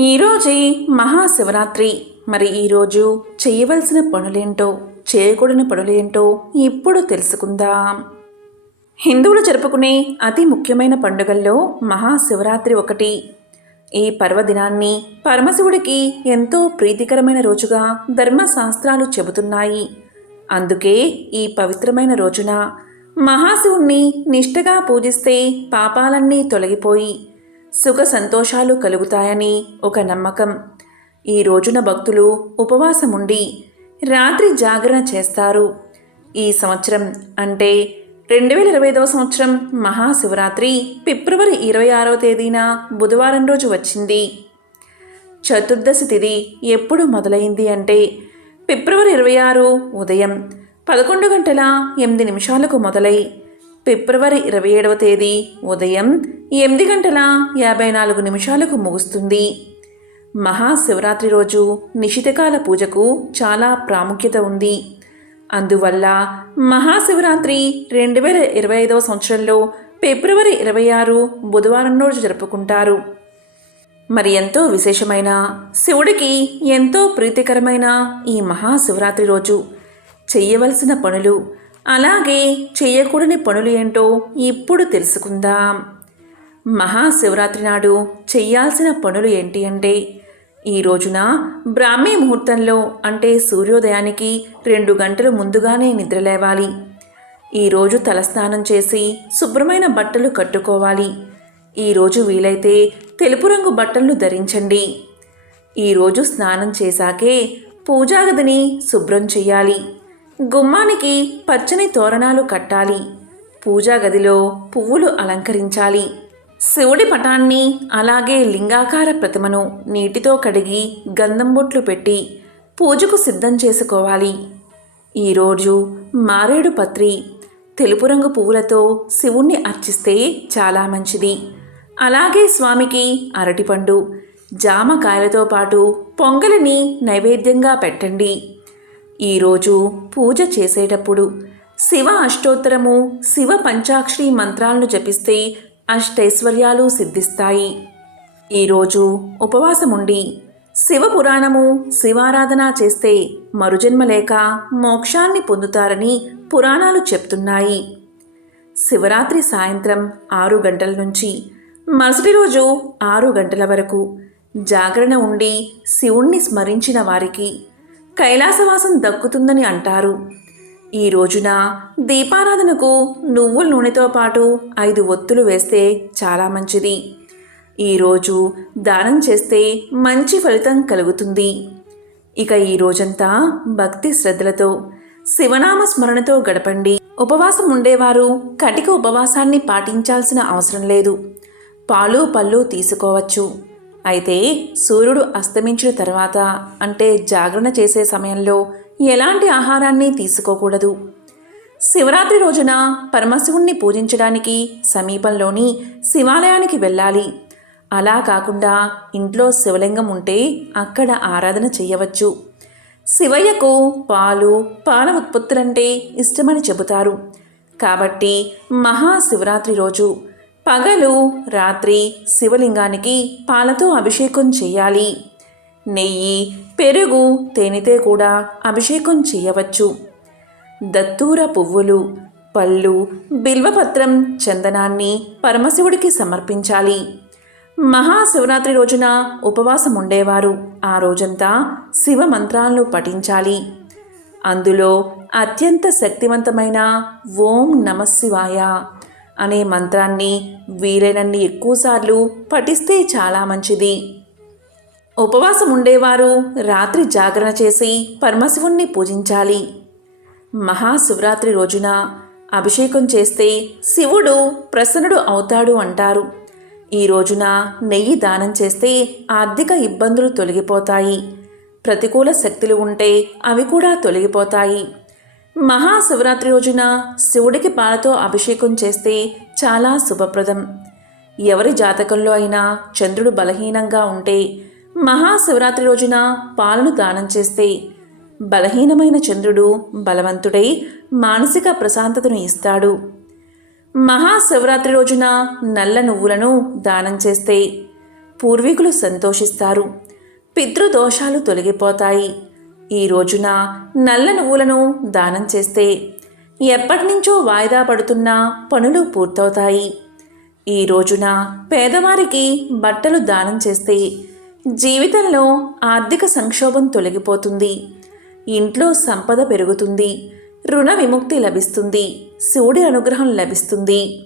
ఈరోజే మహాశివరాత్రి. మరి ఈరోజు చేయవలసిన పనులేంటో చేయకూడని పనులేంటో ఇప్పుడు తెలుసుకుందాం. హిందువులు జరుపుకునే అతి ముఖ్యమైన పండుగల్లో మహాశివరాత్రి ఒకటి. ఈ పర్వదినాన్ని పరమశివుడికి ఎంతో ప్రీతికరమైన రోజుగా ధర్మశాస్త్రాలు చెబుతున్నాయి. అందుకే ఈ పవిత్రమైన రోజున మహాశివుణ్ణి నిష్ఠగా పూజిస్తే పాపాలన్నీ తొలగిపోయి సుఖ సంతోషాలు కలుగుతాయని ఒక నమ్మకం. ఈ రోజున భక్తులు ఉపవాసముండి రాత్రి జాగరణ చేస్తారు. ఈ సంవత్సరం అంటే రెండు వేల ఇరవై ఐదవ సంవత్సరం మహాశివరాత్రి ఫిబ్రవరి ఇరవై ఆరవ తేదీన బుధవారం రోజు వచ్చింది. చతుర్దశి తిథి ఎప్పుడు మొదలైంది అంటే ఫిబ్రవరి ఇరవై ఆరు ఉదయం పదకొండు గంటల ఎనిమిది నిమిషాలకు మొదలై ఫిబ్రవరి ఇరవై ఏడవ తేదీ ఉదయం ఎనిమిది గంటల యాభై నాలుగు నిమిషాలకు ముగుస్తుంది. మహాశివరాత్రి రోజు నిశితకాల పూజకు చాలా ప్రాముఖ్యత ఉంది. అందువల్ల మహాశివరాత్రి రెండు వేల ఇరవై ఐదవ సంవత్సరంలో ఫిబ్రవరి ఇరవై ఆరు బుధవారం రోజు జరుపుకుంటారు. మరి ఎంతో విశేషమైన శివుడికి ఎంతో ప్రీతికరమైన ఈ మహాశివరాత్రి రోజు. చెయ్యవలసిన పనులు అలాగే చేయకూడని పనులు ఏంటో ఇప్పుడు తెలుసుకుందాం. మహాశివరాత్రి నాడు చేయాల్సిన పనులు ఏంటి అంటే ఈ రోజున బ్రాహ్మీ ముహూర్తంలో అంటే సూర్యోదయానికి రెండు గంటలు ముందుగానే నిద్రలేవాలి ఈరోజు తలస్నానం చేసి శుభ్రమైన బట్టలు కట్టుకోవాలి. ఈరోజు వీలైతే తెలుపు రంగు బట్టలను ధరించండి. ఈరోజు స్నానం చేశాకే పూజాగదిని శుభ్రం చేయాలి. గుమ్మానికి పచ్చని తోరణాలు కట్టాలి. పూజా గదిలో పువ్వులు అలంకరించాలి. శివుడి పటాన్ని అలాగే లింగాకార ప్రతిమను నీటితో కడిగి గంధం బొట్లు పెట్టి పూజకు సిద్ధం చేసుకోవాలి. ఈరోజు మారేడు పత్రి తెలుపు రంగు పువ్వులతో శివుణ్ణి అర్చిస్తే చాలా మంచిది. అలాగే స్వామికి అరటిపండు జామకాయలతో పాటు పొంగలిని నైవేద్యంగా పెట్టండి. ఈరోజు పూజ చేసేటప్పుడు శివ అష్టోత్తరము శివ పంచాక్షరి మంత్రాలను జపిస్తే అష్టైశ్వర్యాలు సిద్ధిస్తాయి. ఈరోజు ఉపవాసముండి శివ పురాణము శివారాధన చేస్తే మరుజన్మ లేక మోక్షాన్ని పొందుతారని పురాణాలు చెప్తున్నాయి. శివరాత్రి సాయంత్రం ఆరు గంటల నుంచి మరుసటి రోజు ఆరు గంటల వరకు జాగరణ ఉండి శివుణ్ణి స్మరించిన వారికి కైలాసవాసం దక్కుతుందని అంటారు. ఈ రోజున దీపారాధనకు నువ్వుల నూనెతో పాటు ఐదు ఒత్తులు వేస్తే చాలా మంచిది. ఈరోజు దానం చేస్తే మంచి ఫలితం కలుగుతుంది. ఇక ఈ రోజంతా భక్తి శ్రద్ధలతో శివనామ స్మరణతో గడపండి. ఉపవాసం ఉండేవారు కటిక ఉపవాసాన్ని పాటించాల్సిన అవసరం లేదు. పాలు పళ్ళు తీసుకోవచ్చు. అయితే సూర్యుడు అస్తమించిన తర్వాత అంటే జాగరణ చేసే సమయంలో ఎలాంటి ఆహారాన్ని తీసుకోకూడదు? శివరాత్రి రోజున పరమశివుణ్ణి పూజించడానికి సమీపంలోని శివాలయానికి వెళ్ళాలి. అలా కాకుండా ఇంట్లో శివలింగం ఉంటే అక్కడ ఆరాధన చేయవచ్చు. శివయ్యకు పాలు పాల ఉత్పత్తులంటే ఇష్టమని చెబుతారు. కాబట్టి మహాశివరాత్రి రోజు పగలు రాత్రి శివలింగానికి పాలతో అభిషేకం చేయాలి. నెయ్యి పెరుగు తేనెతో కూడా అభిషేకం చేయవచ్చు. దత్తూర పువ్వులు పళ్ళు బిల్వపత్రం చందనాన్ని పరమశివుడికి సమర్పించాలి. మహాశివరాత్రి రోజున ఉపవాసం ఉండేవారు. ఆ రోజంతా శివ మంత్రాలను పఠించాలి. అందులో అత్యంత శక్తివంతమైన ఓం నమశివాయ అనే మంత్రాన్ని వీలైనన్ని ఎక్కువసార్లు పఠిస్తే చాలా మంచిది. ఉపవాసం ఉండేవారు రాత్రి జాగరణ చేసి పరమశివుణ్ణి పూజించాలి. మహాశివరాత్రి రోజున అభిషేకం చేస్తే శివుడు ప్రసన్నుడు అవుతాడు అంటారు. ఈ రోజున నెయ్యి దానం చేస్తే ఆర్థిక ఇబ్బందులు తొలగిపోతాయి. ప్రతికూల శక్తులు ఉంటే అవి కూడా తొలగిపోతాయి. మహాశివరాత్రి రోజున శివుడికి పాలతో అభిషేకం చేస్తే చాలా శుభప్రదం. ఎవరి జాతకంలో అయినా చంద్రుడు బలహీనంగా ఉంటే మహాశివరాత్రి రోజున పాలను దానం చేస్తే బలహీనమైన చంద్రుడు బలవంతుడై మానసిక ప్రశాంతతను ఇస్తాడు. మహాశివరాత్రి రోజున నల్ల నువ్వులను దానం చేస్తే పూర్వీకులు సంతోషిస్తారు. పితృదోషాలు తొలగిపోతాయి. ఈ రోజున నల్ల నువ్వులను దానం చేస్తే ఎప్పటినుంచో వాయిదా పడుతున్న పనులు పూర్తవుతాయి. ఈ రోజున పేదవారికి బట్టలు దానం చేస్తే జీవితంలో ఆర్థిక సంక్షోభం తొలగిపోతుంది. ఇంట్లో సంపద పెరుగుతుంది. రుణ విముక్తి లభిస్తుంది. శివుడి అనుగ్రహం లభిస్తుంది.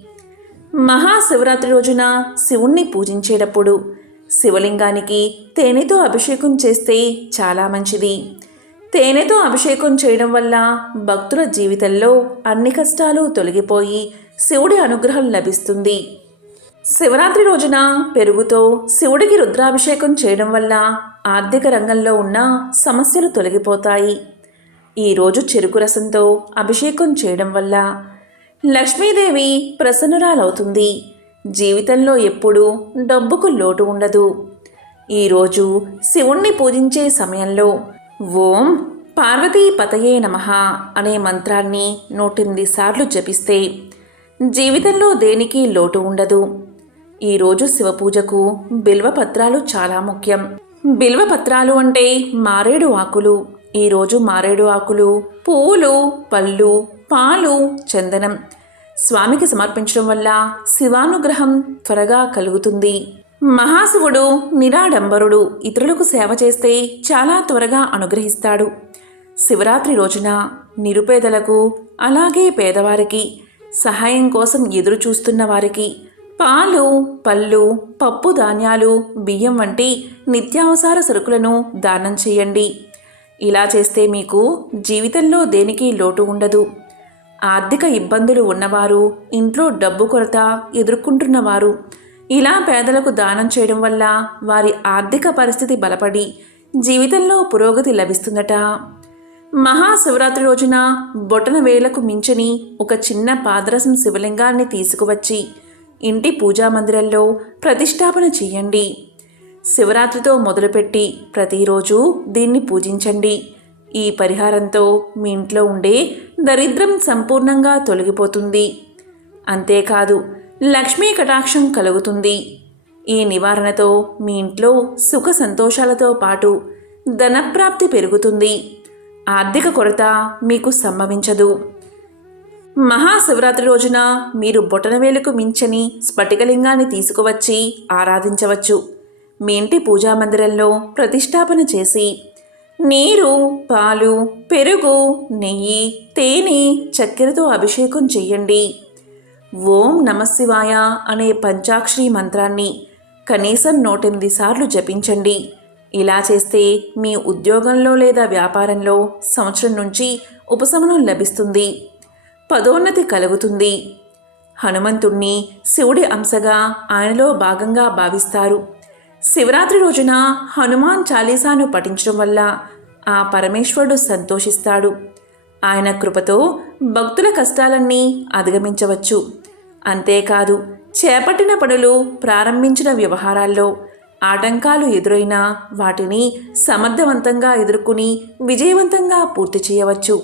మహాశివరాత్రి రోజున శివుణ్ణి పూజించేటప్పుడు శివలింగానికి తేనెతో అభిషేకం చేస్తే చాలా మంచిది. తేనెతో అభిషేకం చేయడం వల్ల భక్తుల జీవితంలో అన్ని కష్టాలు తొలగిపోయి శివుడి అనుగ్రహం లభిస్తుంది. శివరాత్రి రోజున పెరుగుతో శివుడికి రుద్రాభిషేకం చేయడం వల్ల ఆర్థిక రంగంలో ఉన్న సమస్యలు తొలగిపోతాయి. ఈరోజు చెరుకు రసంతో అభిషేకం చేయడం వల్ల లక్ష్మీదేవి ప్రసన్నురాలవుతుంది. జీవితంలో ఎప్పుడూ డబ్బుకు లోటు ఉండదు. ఈరోజు శివుణ్ణి పూజించే సమయంలో ఓం పార్వతీ పతయే నమః అనే మంత్రాన్ని నూటెనిమిది సార్లు జపిస్తే జీవితంలో దేనికి లోటు ఉండదు. ఈరోజు శివపూజకు బిల్వ పత్రాలు చాలా ముఖ్యం. బిల్వ పత్రాలు అంటే మారేడు ఆకులు. ఈరోజు మారేడు ఆకులు పూలు పళ్ళు పాలు చందనం. స్వామికి సమర్పించడం వల్ల శివానుగ్రహం త్వరగా కలుగుతుంది. మహాశివుడు నిరాడంబరుడు ఇతరులకు సేవ చేస్తే చాలా త్వరగా అనుగ్రహిస్తాడు. శివరాత్రి రోజున నిరుపేదలకు అలాగే పేదవారికి సహాయం కోసం ఎదురు చూస్తున్న వారికి పాలు పళ్ళు పప్పు ధాన్యాలు బియ్యం వంటి నిత్యావసర సరుకులను దానం చేయండి. ఇలా చేస్తే మీకు జీవితంలో దేనికి లోటు ఉండదు. ఆర్థిక ఇబ్బందులు ఉన్నవారు ఇంట్లో డబ్బు కొరత ఎదుర్కొంటున్నవారు ఇలా పేదలకు దానం చేయడం వల్ల వారి ఆర్థిక పరిస్థితి బలపడి జీవితంలో పురోగతి లభిస్తుందట. మహాశివరాత్రి రోజున బొటన వేలకు మించని ఒక చిన్న పాదరసం శివలింగాన్ని తీసుకువచ్చి ఇంటి పూజా మందిరంలో ప్రతిష్టాపన చేయండి. శివరాత్రితో మొదలుపెట్టి ప్రతిరోజు దీన్ని పూజించండి. ఈ పరిహారంతో మీ ఇంట్లో ఉండే దరిద్రం సంపూర్ణంగా తొలగిపోతుంది. అంతేకాదు లక్ష్మీ కటాక్షం కలుగుతుంది. ఈ నివారణతో మీ ఇంట్లో సుఖ సంతోషాలతో పాటు ధనప్రాప్తి పెరుగుతుంది. ఆర్థిక కొరత మీకు సంభవించదు. మహాశివరాత్రి రోజున మీరు బొటనవేలుకు మించని స్ఫటికలింగాన్ని తీసుకువచ్చి ఆరాధించవచ్చు. మీ ఇంటి పూజా మందిరంలో ప్రతిష్టాపన చేసి నీరు పాలు పెరుగు నెయ్యి తేనె చక్కెరతో అభిషేకం చెయ్యండి. ఓం నమశివాయ అనే పంచాక్షరి మంత్రాన్ని కనీసం నూటెనిమిది సార్లు జపించండి. ఇలా చేస్తే మీ ఉద్యోగంలో లేదా వ్యాపారంలో సంవత్సరం నుంచి ఉపశమనం లభిస్తుంది. పదోన్నతి కలుగుతుంది. హనుమంతుణ్ణి శివుడి అంశగా ఆయనలో భాగంగా భావిస్తారు. శివరాత్రి రోజున హనుమాన్ చాలీసాను పఠించడం వల్ల ఆ పరమేశ్వరుడు సంతోషిస్తాడు. ఆయన కృపతో భక్తుల కష్టాలన్నీ అధిగమించవచ్చు. అంతేకాదు చేపట్టిన పనులు ప్రారంభించిన వ్యవహారాల్లో ఆటంకాలు ఎదురైనా వాటిని సమర్థవంతంగా ఎదుర్కొని విజయవంతంగా పూర్తి చేయవచ్చు.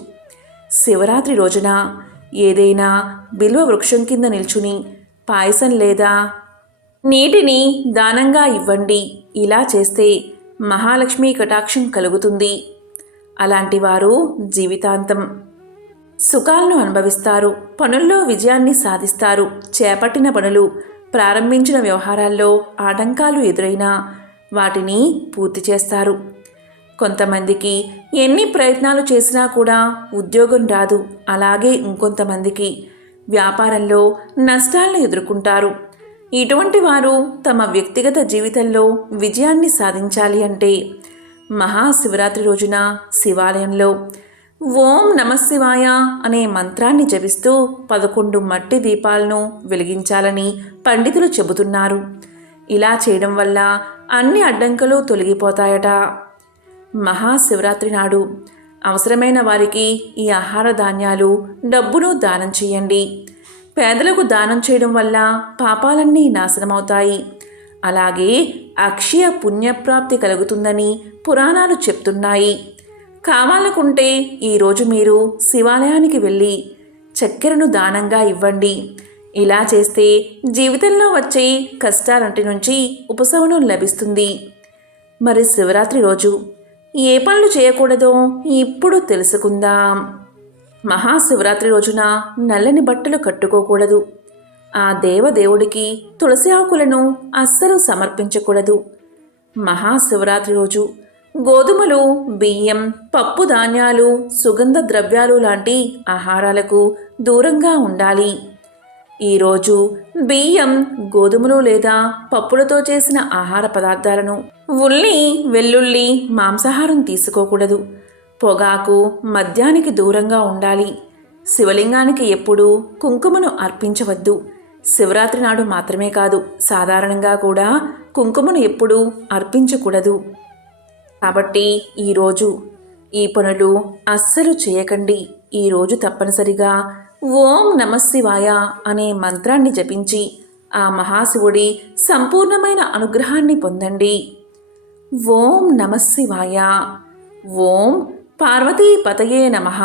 శివరాత్రి రోజున ఏదైనా బిల్వ వృక్షం కింద నిల్చుని పాయసం లేదా నీటిని దానంగా ఇవ్వండి. ఇలా చేస్తే మహాలక్ష్మి కటాక్షం కలుగుతుంది. అలాంటి వారు జీవితాంతం సుఖాలను అనుభవిస్తారు పనుల్లో విజయాన్ని సాధిస్తారు. చేపట్టిన పనులు ప్రారంభించిన వ్యవహారాల్లో ఆటంకాలు ఎదురైనా వాటిని పూర్తి చేస్తారు. కొంతమందికి ఎన్ని ప్రయత్నాలు చేసినా కూడా ఉద్యోగం రాదు. అలాగే ఇంకొంతమందికి వ్యాపారంలో నష్టాలను ఎదుర్కొంటారు. ఇటువంటి వారు తమ వ్యక్తిగత జీవితంలో విజయాన్ని సాధించాలి అంటే మహాశివరాత్రి రోజున శివాలయంలో ఓం నమశివాయ అనే మంత్రాన్ని జపిస్తూ పదకొండు మట్టి దీపాలను వెలిగించాలని పండితులు చెబుతున్నారు. ఇలా చేయడం వల్ల అన్ని అడ్డంకులు తొలగిపోతాయట. మహాశివరాత్రి నాడు అవసరమైన వారికి ఈ ఆహార ధాన్యాలు డబ్బును దానం చేయండి. పేదలకు దానం చేయడం వల్ల పాపాలన్నీ నాశనమవుతాయి. అలాగే అక్షయ పుణ్యప్రాప్తి కలుగుతుందని పురాణాలు చెప్తున్నాయి. కావాలనుకుంటే ఈరోజు మీరు శివాలయానికి వెళ్ళి చక్కెరను దానంగా ఇవ్వండి. ఇలా చేస్తే జీవితంలో వచ్చే కష్టాలంటి నుంచి ఉపశమనం లభిస్తుంది. మరి శివరాత్రి రోజు ఏ పనులు చేయకూడదో ఇప్పుడు తెలుసుకుందాం. మహాశివరాత్రి రోజున నల్లని బట్టలు కట్టుకోకూడదు. ఆ దేవదేవుడికి తులసి ఆకులను అస్సలు సమర్పించకూడదు. మహాశివరాత్రి రోజు గోధుమలు బియ్యం పప్పు ధాన్యాలు సుగంధ ద్రవ్యాలు లాంటి ఆహారాలకు దూరంగా ఉండాలి. ఈరోజు బియ్యం గోధుమలు లేదా పప్పులతో చేసిన ఆహార పదార్థాలను ఉల్లి వెల్లుల్లి మాంసాహారం తీసుకోకూడదు. పొగాకు మద్యానికి దూరంగా ఉండాలి. శివలింగానికి ఎప్పుడూ కుంకుమను అర్పించవద్దు. శివరాత్రి నాడు మాత్రమే కాదు సాధారణంగా కూడా కుంకుమను ఎప్పుడూ అర్పించకూడదు. కాబట్టి ఈరోజు ఈ పనులు అస్సలు చేయకండి. ఈరోజు తప్పనిసరిగా ఓం నమశివాయ అనే మంత్రాన్ని జపించి ఆ మహాశివుడి సంపూర్ణమైన అనుగ్రహాన్ని పొందండి. ఓం నమశివాయ ఓం పార్వతీపతయే నమః.